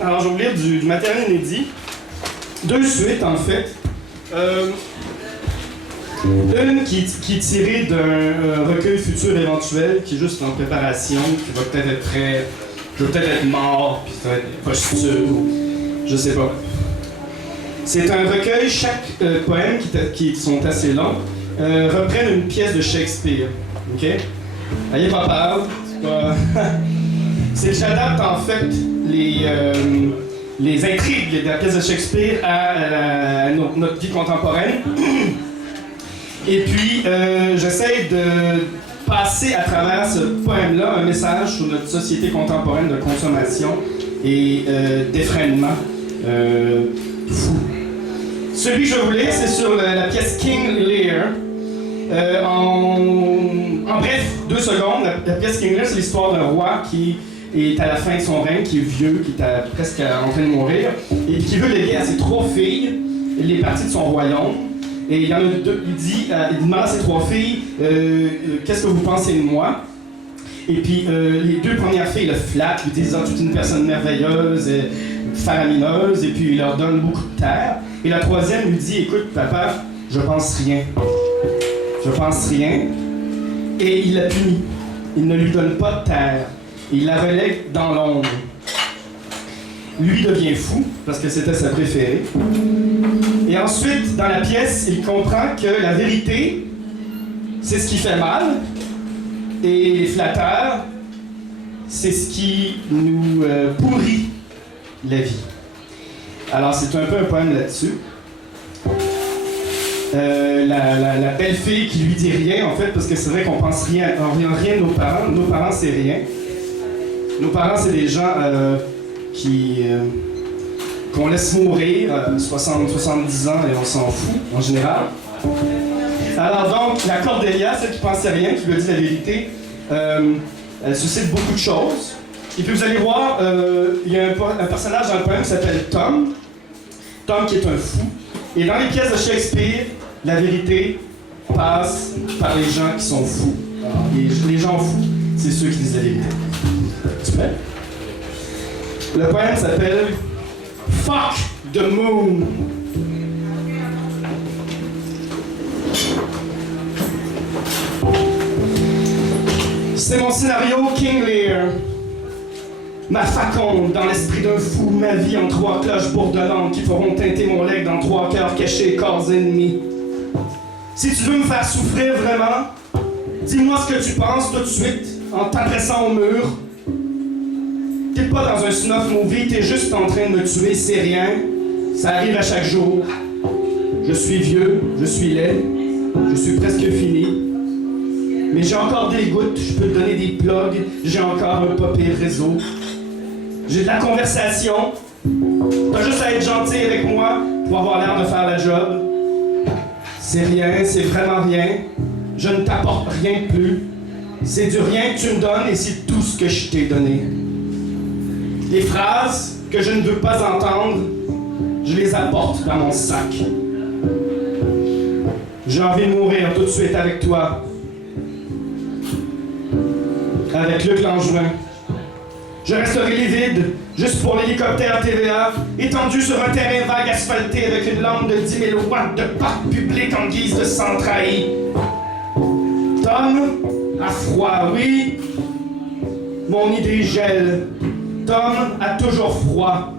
Alors, je vais vous lire du matériel inédit. 2 suites, en fait. Une qui est tirée d'un recueil futur éventuel, qui est juste en préparation, qui va peut-être être prêt. Je vais peut-être être mort, puis ça va être posthume, je sais pas. C'est un recueil, chaque poème, qui sont assez longs, reprennent une pièce de Shakespeare. OK? Ayez pas peur, c'est pas... c'est que j'adapte en fait les intrigues de la pièce de Shakespeare à notre vie contemporaine. Et puis, j'essaie de passer à travers ce poème-là un message sur notre société contemporaine de consommation et d'effrainement fou. Celui que je voulais, c'est sur la pièce King Lear. En bref, 2 secondes, la pièce King Lear, c'est l'histoire d'un roi qui est à la fin de son règne, qui est vieux, qui est presque en train de mourir, et qui veut léguer à ses 3 filles les parties de son royaume. Et il y en a 2, il demande à ses 3 filles qu'est-ce que vous pensez de moi? Et puis les 2 premières filles le flattent, lui disent toute une personne merveilleuse, faramineuse, et puis il leur donne beaucoup de terre. Et la 3e lui dit écoute, papa, je pense rien. Je pense rien. Et il la punit. Il ne lui donne pas de terre. Il la relègue dans l'ombre. Lui devient fou, parce que c'était sa préférée. Et ensuite, dans la pièce, il comprend que la vérité, c'est ce qui fait mal, et les flatteurs, c'est ce qui nous pourrit la vie. Alors, c'est un peu un poème là-dessus. La belle fille qui lui dit rien, en fait, parce que c'est vrai qu'on pense rien de nos parents. Nos parents, c'est rien. Nos parents, c'est des gens qu'on laisse mourir, 60-70 ans, et on s'en fout, en général. Alors donc, la Cordélia, celle qui pensait rien, qui lui a dit la vérité, elle suscite beaucoup de choses. Et puis vous allez voir, il y a un personnage dans le poème qui s'appelle Tom. Tom qui est un fou. Et dans les pièces de Shakespeare, la vérité passe par les gens qui sont fous. Alors, les gens fous, c'est ceux qui disent la vérité. Tu prêt? Le poème s'appelle Fuck the Moon. C'est mon scénario King Lear. Ma faconde dans l'esprit d'un fou, ma vie en 3 cloches bourdonnantes qui feront teinter mon legs dans 3 cœurs cachés, corps ennemis. Si tu veux me faire souffrir vraiment, dis-moi ce que tu penses tout de suite, en t'adressant au mur. T'es pas dans un snuff movie, t'es juste en train de me tuer, c'est rien. Ça arrive à chaque jour. Je suis vieux, je suis laid, je suis presque fini. Mais j'ai encore des gouttes, je peux te donner des plugs, j'ai encore un pas pire réseau. J'ai de la conversation. T'as juste à être gentil avec moi pour avoir l'air de faire la job. C'est rien, c'est vraiment rien. Je ne t'apporte rien de plus. C'est du rien que tu me donnes et c'est tout ce que je t'ai donné. Les phrases que je ne veux pas entendre, je les apporte dans mon sac. J'ai envie de mourir tout de suite avec toi. Avec Luc Langevin. Je resterai livide, juste pour l'hélicoptère TVA, étendu sur un terrain vague asphalté avec une lampe de 10 000 watts de parc public en guise de sang trahi. Tom a froid, oui. Mon idée gèle. Tom a toujours froid.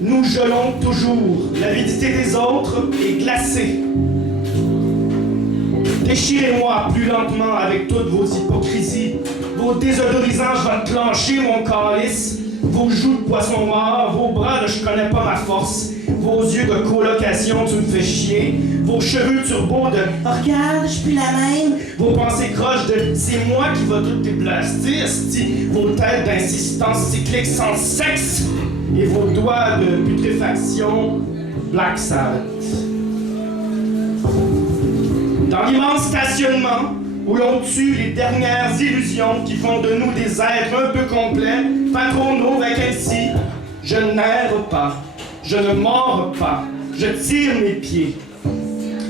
Nous gelons toujours. L'avidité des autres est glacée. Déchirez-moi plus lentement avec toutes vos hypocrisies. Vos désodorisants, je vais te clencher, mon calice. Vos joues de poisson mort, vos bras de je connais pas ma force. Vos yeux de colocation, tu me fais chier. Vos cheveux turbo de oh, regarde, je suis plus la même. Vos pensées croches de c'est moi qui va tout déblaster. Vos têtes d'insistance cyclique sans sexe. Et vos doigts de putréfaction, Black Sabbath. Dans l'immense stationnement où l'on tue les dernières illusions qui font de nous des êtres un peu complets, patronaux, vacancy, je n'erre pas, je ne mords pas, je tire mes pieds.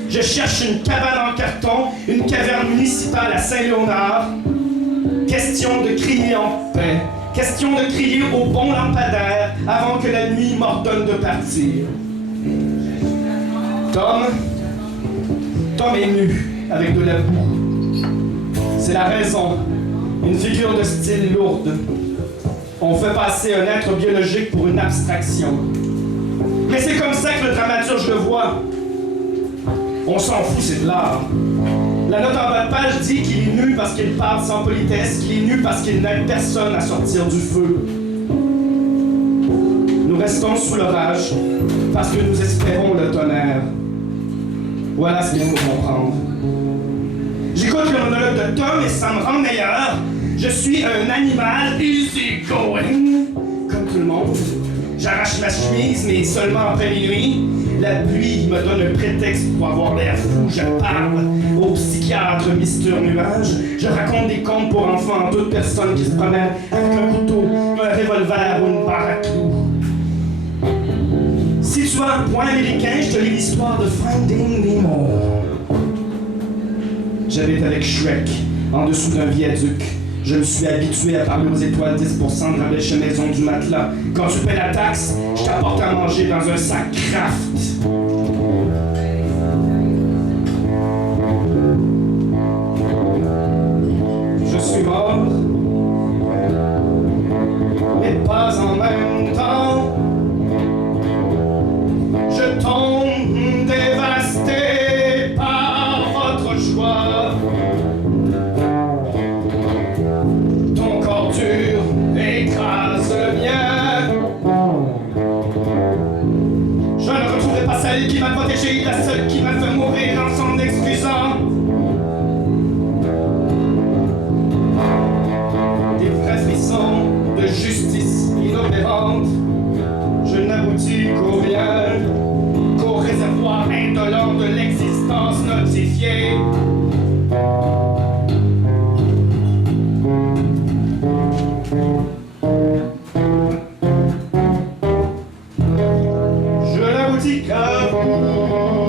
Je cherche une cabane en carton, une caverne municipale à Saint-Léonard. Question de crier en paix, Question de crier au bon lampadaire avant que la nuit m'ordonne de partir. Tom est nu, avec de la boue. C'est la raison. Une figure de style lourde. On fait passer un être biologique pour une abstraction. Mais c'est comme ça que le dramaturge le voit. On s'en fout, c'est de l'art. La note en bas de page dit qu'il est nu parce qu'il parle sans politesse, qu'il est nu parce qu'il n'aide personne à sortir du feu. Nous restons sous l'orage parce que nous espérons le tonnerre. Voilà ce qu'il faut comprendre. J'écoute le monologue de Tom et ça me rend meilleur. Je suis un animal easy going, comme tout le monde. J'arrache ma chemise, mais seulement après minuit. La pluie me donne un prétexte pour avoir l'air fou. Je parle au psychiatre Mister Nuage. Je raconte des contes pour enfants, toute personne qui se promène avec un couteau, un revolver ou une barre à clous. Si tu as un point américain, je te lis l'histoire de Finding Nemo. J'habite avec Shrek, en dessous d'un viaduc. Je me suis habitué à parler aux étoiles 10% de la bêche maison du matelas. Quand tu paies la taxe, je t'apporte à manger dans un sac Kraft. Je suis mort, mais pas en même temps. Je tombe dévasté par votre choix. Ton corps dur écrase le mien. Je ne retrouverai pas celle qui m'a protégé, la seule qui m'a fait mourir en s'en excusant. Des vrais frissons de justice inopérante. Je n'aboutis qu'au rien, qu'au réservoir indolent de l'existence notifiée. Je n'aboutis qu'à vous,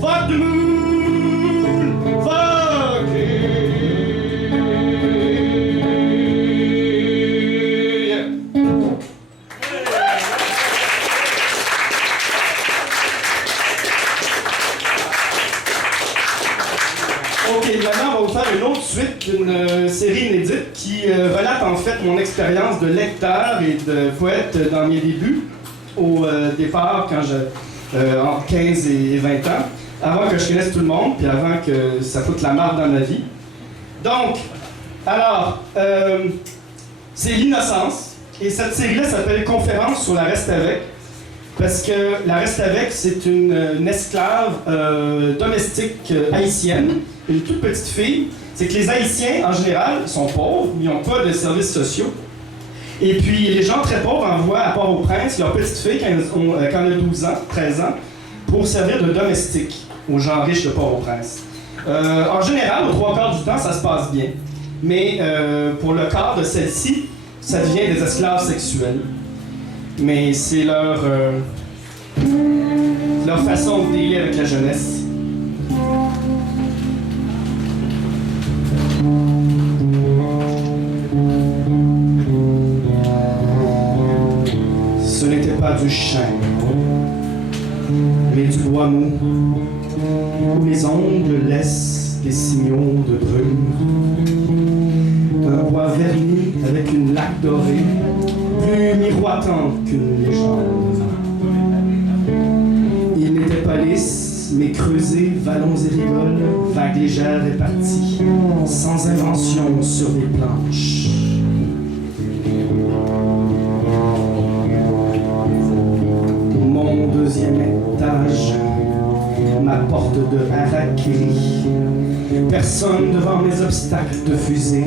fuck the moon, fuck it. Ok, maintenant on va vous faire une autre suite d'une série inédite qui relate en fait mon expérience de lecteur et de poète dans mes débuts, au départ quand j'ai entre 15 et 20 ans, avant que je connaisse tout le monde, puis avant que ça foute la marde dans ma vie. Donc, alors, c'est l'innocence, et cette série-là s'appelle Conférence sur la Restavek, parce que la Restavek, c'est une esclave domestique haïtienne, une toute petite fille. C'est que les Haïtiens, en général, sont pauvres, ils n'ont pas de services sociaux. Et puis, les gens très pauvres envoient à Port-au-Prince leur petite fille quand elle a 12 ans, 13 ans, pour servir de domestique aux gens riches de Port-au-Prince. En général, aux 3/4 du temps, ça se passe bien. Mais pour le quart de celle-ci, ça devient des esclaves sexuels. Mais c'est leur façon de dealer avec la jeunesse. Ce n'était pas du chêne, mais du bois mou, où les ongles laissent des signaux de brume. Un bois verni avec une laque dorée, plus miroitant qu'une légende. Il n'était pas lisse, mais creusé, vallons et rigoles, vagues légères réparties, sans invention sur des planches. Mon deuxième étage, ma porte de harakiri. Personne devant mes obstacles de fusée.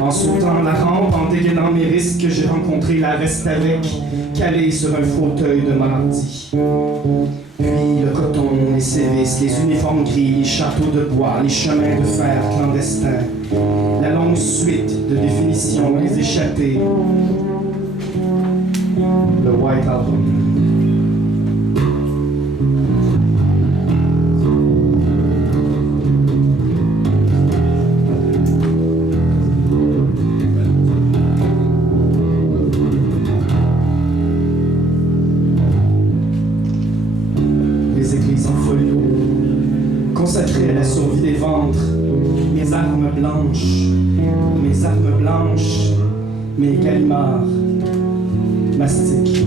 En sautant la rampe, en dégainant mes risques, j'ai rencontré la Restavek, calée sur un fauteuil de mardi. Puis le coton, les sévices, les uniformes gris, les châteaux de bois, les chemins de fer clandestins, la longue suite de définitions, les échappées, le White Album. Mes Gallimard mastiquent.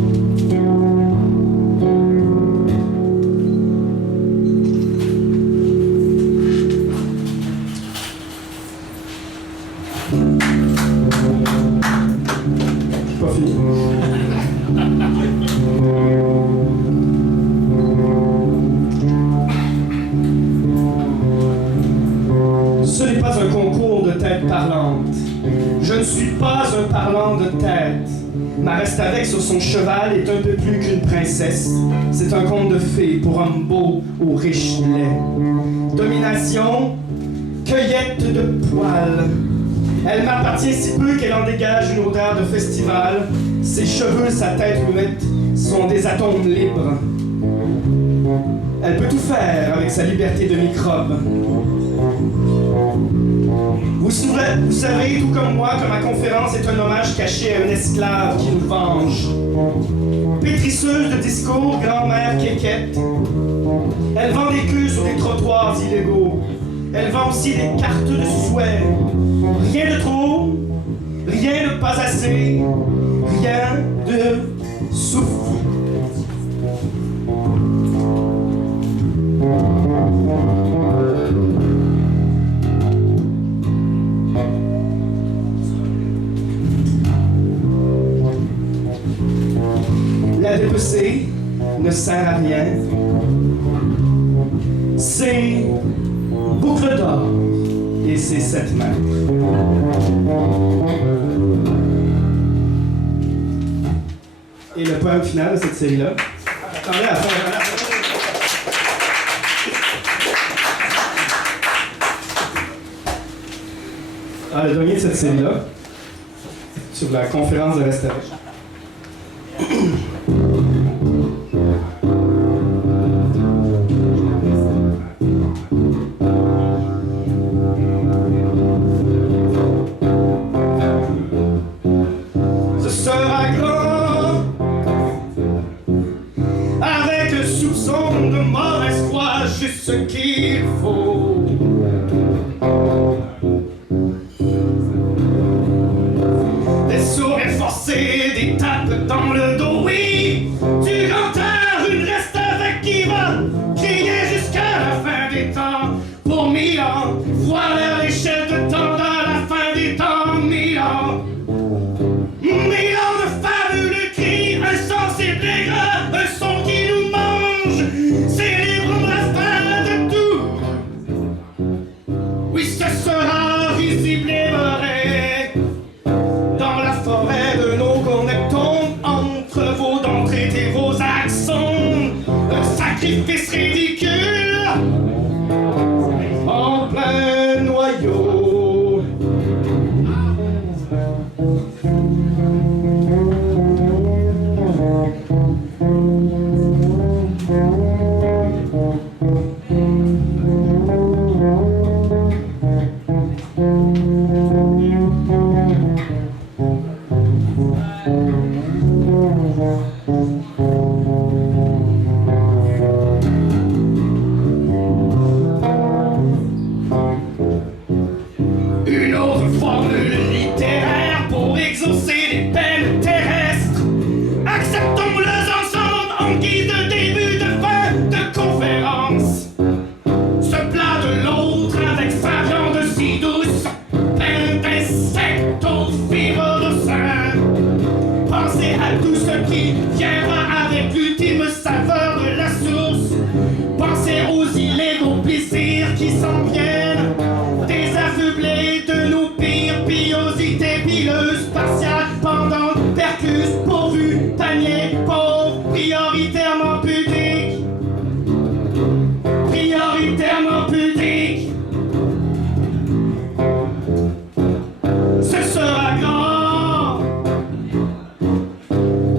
Pas fini. Ce n'est pas un concours de têtes parlantes. Je ne suis pas un parlant de tête. Ma Restavek sur son cheval est un peu plus qu'une princesse. C'est un conte de fées pour hommes beaux aux riches laits. Domination, cueillette de poils. Elle m'appartient si peu qu'elle en dégage une odeur de festival. Ses cheveux, sa tête muette sont des atomes libres. Elle peut tout faire avec sa liberté de microbe. Vous savez, tout comme moi, que ma conférence est un hommage caché à un esclave qui nous venge. Pétrisseuse de discours, grand-mère quéquette. Elle vend des queues sur des trottoirs illégaux. Elle vend aussi des cartes de souhait. Rien de trop, rien de pas assez, rien de souffle. La dépecée ne sert à rien. C'est boucle d'or et c'est 7 mètres. Et le poème final de cette série-là. Attendez, attendez. Ah, le dernier de cette série-là, sur la conférence de Restavek. Ce sera grand, avec le soupçon de mauvaise foi, juste ce qu'il faut. Des sourires forcés, des tapes dans le dos, oui, du grand air, une Restavek qui va crier jusqu'à la fin des temps. Pour 1000 ans, voilà l'échelle de temps dans la fin des temps, 1000 ans. 1000 ans de fabuleux cris, un sensible et gras, un son qui nous mange, célébrons la fin de tout. Oui, ce sera risible et vrai, dans la forêt de nos connectons, entre vos dents traitez vos accents, un sacrifice ridicule, en plein noyau. Une autre formule littéraire pour exaucer les peines terrestres. Acceptons-les ensemble en guise de début de fin de conférence. Ce plat de l'autre avec sa viande si douce, plein d'insectes aux fibres de sein. Pensez à tout ce qui viendra avec l'ultime saveur de la source. Pensez aux illégaux plaisirs qui s'en viennent, des affublés de nos pires piosités pileuses, partiales, pendantes, percus, pourvus, paniers, pauvres, prioritairement pudiques. Prioritairement pudiques. Ce sera grand,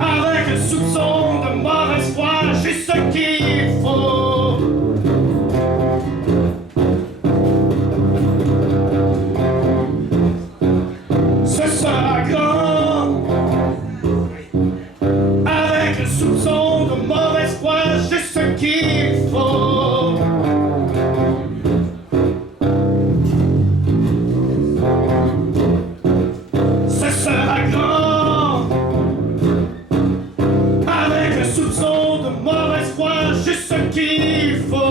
avec le soupçon de mauvaise foi, juste ce qu'il faut. Ce sera grand, ce qu'il faut.